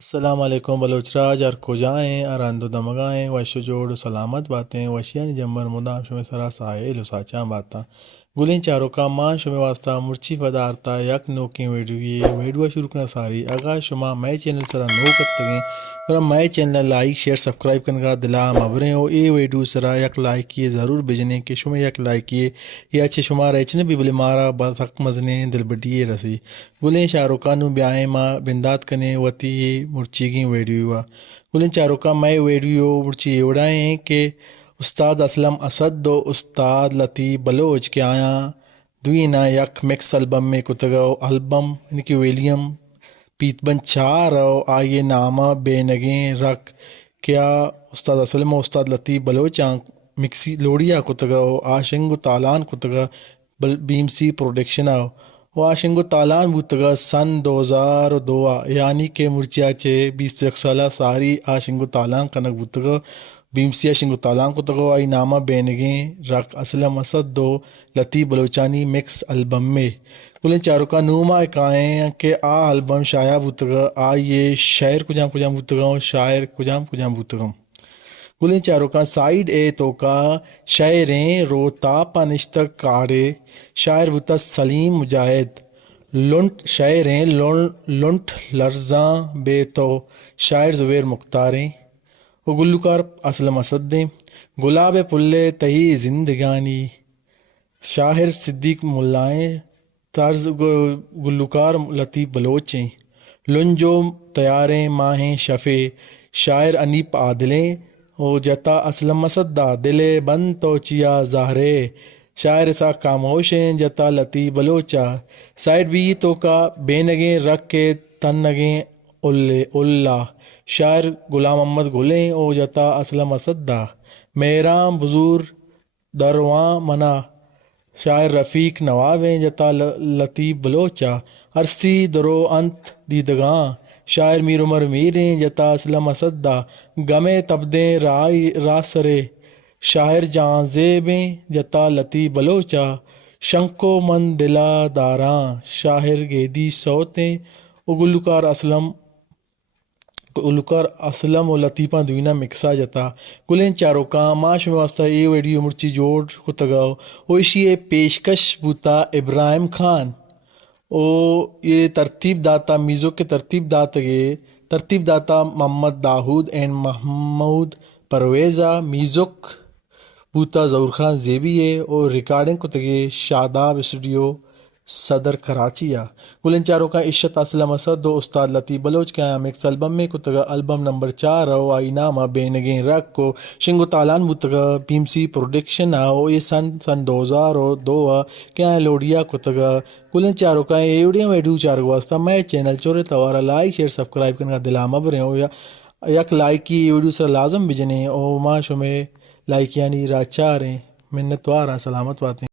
السلام علیکم بلوچ راج اور کجائیں اراند و دمگائیں وش جوڑ سلامت باتیں وشیان جمبر مدام شمع سرا سائل وساچاں باتا گلیں چاروں کا مان شمع واسطہ مرچی پدارتا یک نوکیں ویڈیو شروع کرنا ساری اگا شما مائی چینل سرا نو کتگیں اور my channel like share subscribe کرنے کا دلا مبریں او اے ویڈیو سرا یک لائک کیے ضرور بھیجنے کہ شما یک لائک کیے یا اچھے شما ریچنے بھی بلے مارا بس حق مزنے دل بڈیے رسی گلیں شاہ کانو بیائیں ماں بندات کنے وتی مرچی کی ویڈیو گلیں چاروں کا میں ویڈیو مرچی ایوڑائیں کہ استاد اسلم اسد دو استاد لطیف بلوچ کے آیاں دوئی نا یک مکس البم میں کتگو البم ان کی ویلیم پیت بن چار او آئیے نامہ بے نگیں رکھ کیا استاد اسلم و استاد لطیف بلوچاں مکسی لوڑیا کتگو آشنگ تالان کتگا بیم سی پروڈکشن آو و آشنگ تالان بوتگا سن 2002 یعنی کہ مرچیا چے 20 سالہ ساری آشنگ تالان کنک بوتگا بیم سی آشنگ تالان کتگو آئی نامہ بینگیں رکھ اسلم اسد دو لطیف بلوچانی مکس البم میں کلیں چاروں کا نوما اکائیں کہ آ البم شائع بوتگا آئیے شاعر کجام بوتگا شاعر کجام بوتگا گلیں چاروں کا سائیڈ اے تو کا شاعریں روتا پنشتک کاڑے شاعر بوتا سلیم مجاہد لنٹ شاعریں لنٹ لرزاں بے تو شاعر زبیر مختاریں و گلوکار اسلم اسد دیں گلاب پلے تہی زندگانی شاعر صدیق ملائیں طرز گلوکار لطیف بلوچیں لنجو تیاریں ماہیں شفے شاعر انیپ عادلیں او جتا اسلم اسد دا دلے بند تو چیا زہرے شاعر سا خاموشیں جتا لطیف بلوچا سائڈ بھی تو کا بے نگیں رکھ کے تن نگیں اللہ شاعر غلام محمد گلیں او جتا اسلم اسد دا میرام بزور درواں منا شاعر رفیق نوابیں جتا لطیف بلوچا عرصی درو انت دیدگاں شاعر میر عمر میریں جتا اسلم اسد دا گمے تبدیں راسرے شاعر جان زیبیں جتا لطیف بلوچا شنکو من دلا داراں شاعر گیدی سوتیں و گلوکار اسلم و لطیفہ دوینا مکسا جتا گلیں چاروں کا معاش میں واسطہ یہ ویڈیو مرچی جوڑ کتگاؤ وہ اسی پیشکش بوتا ابراہیم خان او یہ ترتیب داتا میزو کے ترتیب داتا محمد داود اینڈ محمود پرویزہ میزوک بوتا ظہور خان زیبی ہے اور ریکارڈنگ کتگے شاداب اسٹوڈیو صدر کراچی گلیں چاروں کا عشت اسلم اسد دو استاد لطیف بلوچ کے آیا مکس البم میں کتگا البم نمبر 4 او آئی نامہ بے نگیں رکھ کو شنگو تالان بوتگا بیم سی پروڈکشن آو یہ سن 2002 کے آیا لوڑیا کتگا گلیں چاروں کا ایوڑیا ویڈیو چاروں واسطہ میں چینل چورے توارا لائک شیئر سبسکرائب کرنے کا دلا مبریں ہو یا یک لائک کی ویڈیو سر لازم بجنے او ما شمیں لائک یعنی راچاریں منت وارا سلامت باتیں